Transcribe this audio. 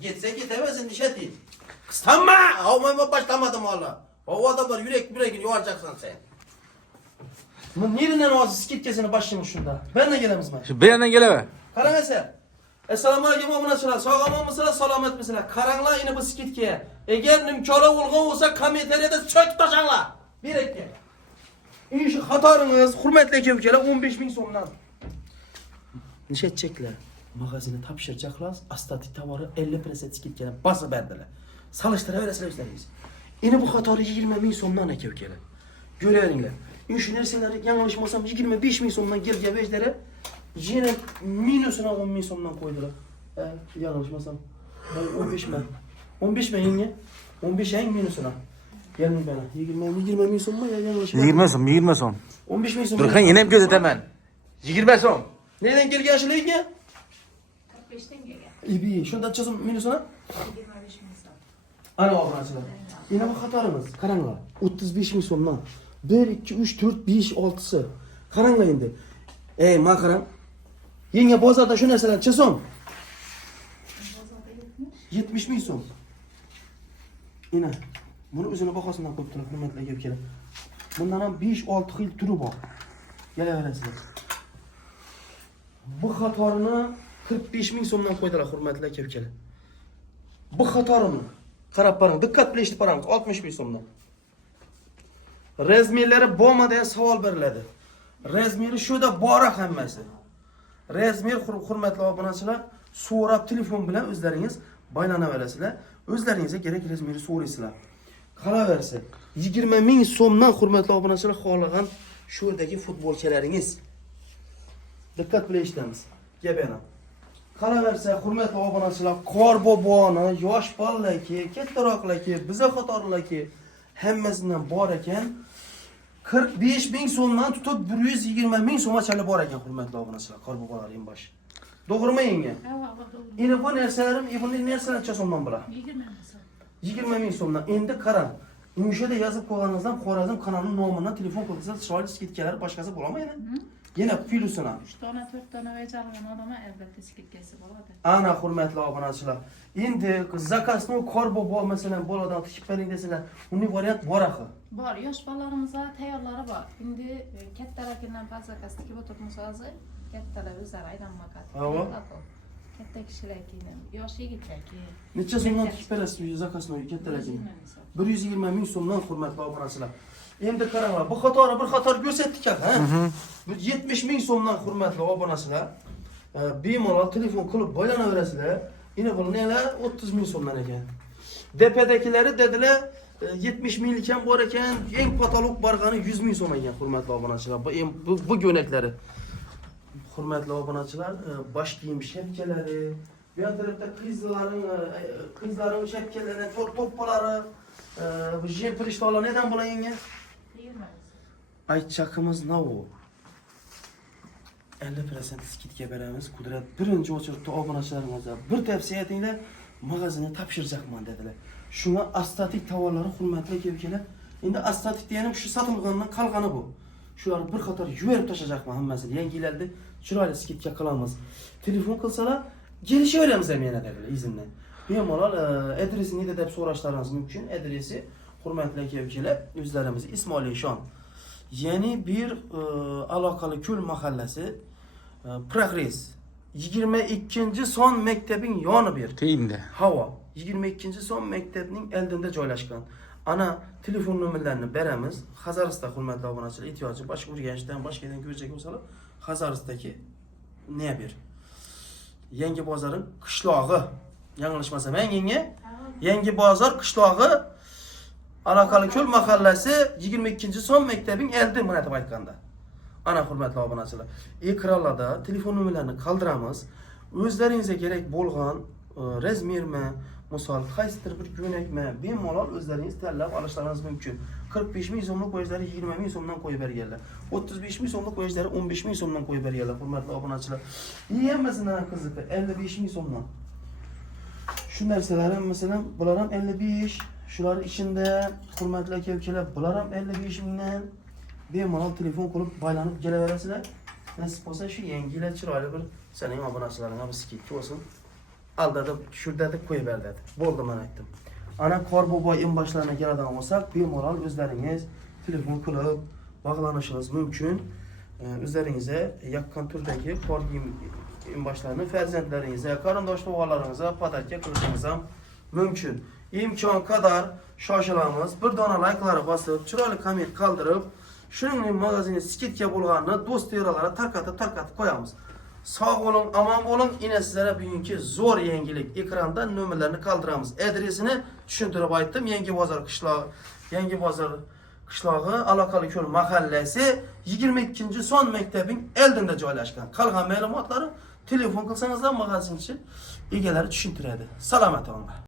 Gitse gitemezsin dişe değil. Kıstanma! Avmayma başlamadım valla. O adamlar yürekini yuvaracaksan sen. Bu nerinden ağzı skit başlamış şunda. Ben de gelemez mi? Şu beyandan geleme. Karan eser. Esselamu aleyküm amına sıra. Sağlam mısıra salamet misira. Karanla yine bu skitke. Eğer nimkara olgan olsa komiteriyede çök taşanla. Bir ekle. İşi hatarınız hürmetle kevkele 15.000 somdan. Niş edecekler. Magazini tapşıracaklar. Astatik tavarı 50% skitkele bası verdiler. Salıştıra veresine üstleriyiz. Yine bu hatarı 20.000 somdan ne kevkele. Göreverinler. İşi nerseler yanlışmasam 25.000 somdan gel vezlere. Yine minusuna 10.000 somdan koydular. Yanlışmasam. 15 mi? 15 mi yenge? 15 en minusuna. Gelmeyin bana. 20.000 somdan ya yanlış. 20 son. 15.000 somdan. Durkan yine mi göz hemen? 20 son. Nereden gel yaşlı yenge? 45'ten geliyor. İyi bir. Şunu da açacağım minusuna. 25 insan. Ana abonacılar. Yine bu hatarımız. Karanla. 35.000 somdan. 1, 2, 3, 4, 5, 6'sı. Karanla indi. Makaram. Yenge bozarda şu mesela çesom. 70.000 som. Yine. Bunu üzerine bakasından koydular. Hürmetle gevkele. Bundan 5-6 yıl türü var. Geleverensizler. Bu hatarını 45.000 somdan koydular hürmetle kevkele. Bu hatarını qarab barang, dikkat bilan eshitib baramiz 60.000 somdan. Razmerlari bormi deya savol beriladi. Razmeri shuda bora hammasi. Razmer hurmatli obunachilar, so'rab telefon bilan o'zlaringiz baylanaverasizlar. O'zlaringizga kerak razmerni so'raysizlar. Qolaversa 20.000 so'mdan hurmatli obunachilar xohlagan sho'rdagi futbolchilaringiz. Dikkat bilan eshitamiz. Gapini. Qolaversa hurmatli obunachilar, qor boboni, yosh bolalarki, kattaroqlarki, biza qatorlarki hammasidan bor ekan. 45.000 so'mdan tutib 120.000 so'mgacha bor ekan hurmatli obunachilar, qor bobolar en bosh. To'g'rimi yenge? Ha, doğru. Endi bu narsalarim, bu narsalarcha so'mdan bilan. 20.000 so'mdan. Endi qarang. O'shada yozib qo'yganingizdan Xorazm kanalining nomidan telefon qilsangiz chiroyli skitkalar boshqasi bo'lamaydi. Yana plyusini. 3 tane 4 tane becergan adama elbette skitkesi bo'ladi. Ana hurmatli obunachilar. Endi zakasni qor bobo masalan boladan tikib bering desalar, uning variant bor axir. Bor, yosh bolalarımızda tayyorlari bor. Endi kattarakidan falsafasi tikib o'tirsangiz, kattalar o'zlari aylanmakat. Ava. Katta kishilarga, yosh yigitlarga. Necha so'mdan tikib berasiz zakasni kattalarga? 120.000 so'mdan hurmatli obunachilar. Endi qaranglar, bu qatori bir qator ko'rsatdik ha. Bu 70.000 so'mdan hurmatli obunachilar. Bemalol telefon qilib boylanaverasizlar. Yine bu neler 30.000 so'mdan ekan. DP'dekilari dedilar 70.000 ekan bor ekan, eng patolog bargani 100.000 so'm ekan hurmatli obunachilar. Bu göneklari. Hurmatli obunachilar, bosh kiyim shapkalari, bu tarafda qizlarning shapkalari, to'ppalari, bu jemper ishtolar nedan bo'lar yenge? Aytchaqimiz navo. 50% skitga beramiz. Qudrat birinchi o'chiribdi obunachilarimizga. Bir tavsiya etinglar, magazinni topshirjaqman dedilar. Shunga astatik tovarlari hurmatli kelib. Endi astatik deganim shu sotilgandan qolgani bu. Shularni bir qator yuvarib tashajaqman hammasini. Yangilarda chiroyli skitga qilamiz. Telefon qilsalar, kelishaveramiz ham yana dedilar izindan. Bemalol adresini deb so'rashlaringiz mumkin. Adresi hurmatli kelib, o'zlarimiz Ismoilishon. Yeni bir aloqali ko'l mahallasi Progress 22 son maktabing yoni bir. Teyimde. Havo 22 son maktabning oldinda joylashgan. Ana telefon nomerlarini beramiz. Xazarisda hurmatli obunachilar, ehtiyoji boshqa Urganchdan, boshqadan ko'rsak bo'lsa, Xazarisdagi ne bir? Yangi bozorning qishlog'i. Yanglishmasam, yenge? Yangi bozor qishlog'i Aloqali ko'l mahallasi 22 son maktabing oldi mana deb aytganda. Ana hurmatli obunachilar, ekranlarda telefon nomerlarini qoldiramiz. O'zlaringizga kerak bo'lgan razmermi, misol qaysidir bir ko'nakmi, bemalol o'zlaringiz tanlab olishlaringiz mumkin. 45.000 so'mlik qo'yishlari 20.000 so'mdan qo'yib berganlar. 35.000 so'mlik qo'yishlari 15.000 so'mdan qo'yib berganlar hurmatli obunachilar. Hammasidan qiziq 55.000 so'mdan. Shu narsalarni masalan, bular ham 55, shular ichida hurmatli aka-ukalar, bular ham 55 mingdan bemalol telefon qilib baylanib kelaverasizlar. Nasib bo'lsa shu yangilar chiroyli bir sening obunachilaringga bir skit olsun. Aldadı, şurada koyuver dedi. Bo'ldi men aytdim. Ana Qorbobo in başlarına keladigan bo'lsak, bemalol o'zlaringiz telefon qilib bog'lanishingiz mumkin. O'zlaringizga yaqin turdagi Qorgim in başlarını farzandlaringizga, qarindosh tog'alaringizga podarka qilishingiz ham mumkin. İmkon qadar shoshilamiz. Bir dona like'larni bosib, chiroyli komment qoldirib, shuningdek magazinga skidka bo'lganini do'stlarga tarqatib qo'yamiz. Sağ olun, aman olun. Yine sizlere bugünkü zor yangilik. Ekranda nömerlerini kaldıramiz. Adresini tushuntirib aytdim. Yangi bozor qishlog'i Alaqali ko'l mahallasi 22-son maktabning oldida joylashgan. Qolgan ma'lumotlarni telefon qilsangizlar magazinchi egalari tushuntiradi. Salomat bo'linglar.